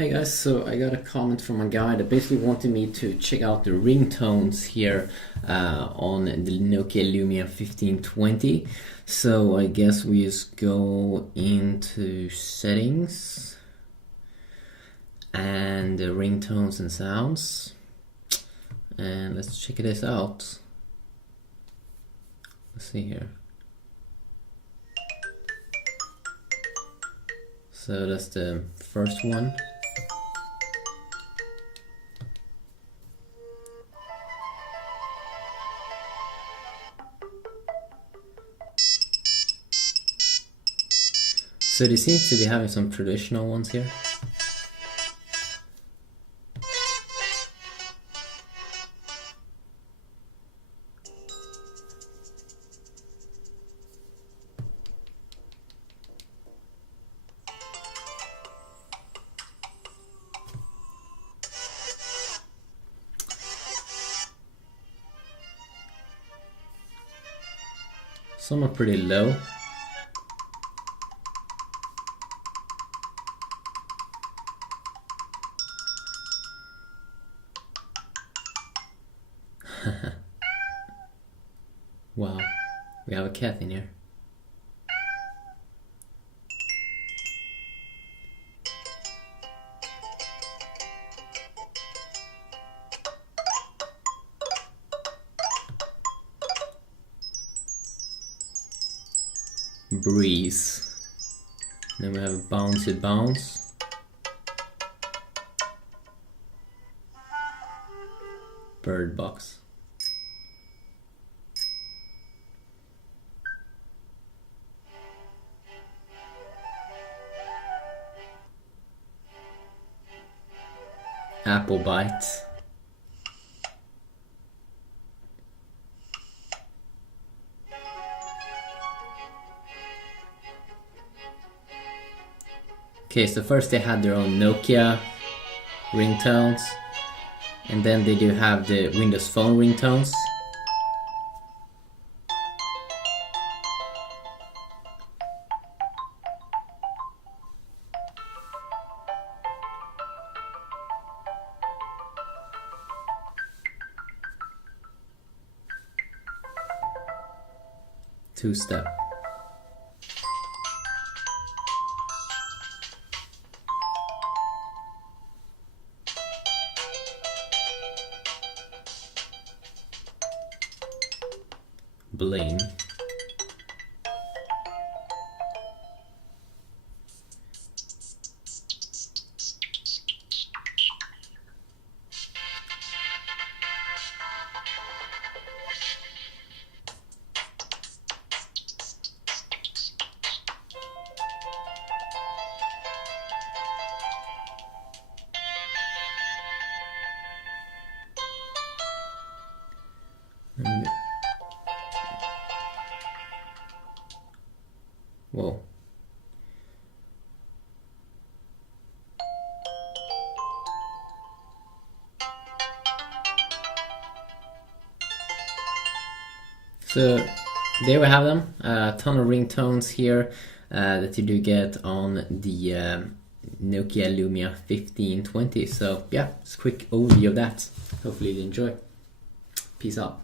Hey guys, so I got a comment from a guy that basically wanted me to check out the ringtones here on the Nokia Lumia 1520. So I guess we just go into settings and the ringtones and sounds, and let's check this out. Let's see here. So that's the first one. So they seem to be having some traditional ones here. Some are pretty low. Wow, we have a cat in here. Breeze. Then we have bouncy bounce. Bird box. Apple bite. Okay, so first they had their own Nokia ringtones, and then they do have the Windows Phone ringtones. Two-step. Bling. Whoa. So there we have them, a ton of ringtones here that you do get on the Nokia Lumia 1520. So yeah, it's a quick overview of that. Hopefully you enjoy. Peace out.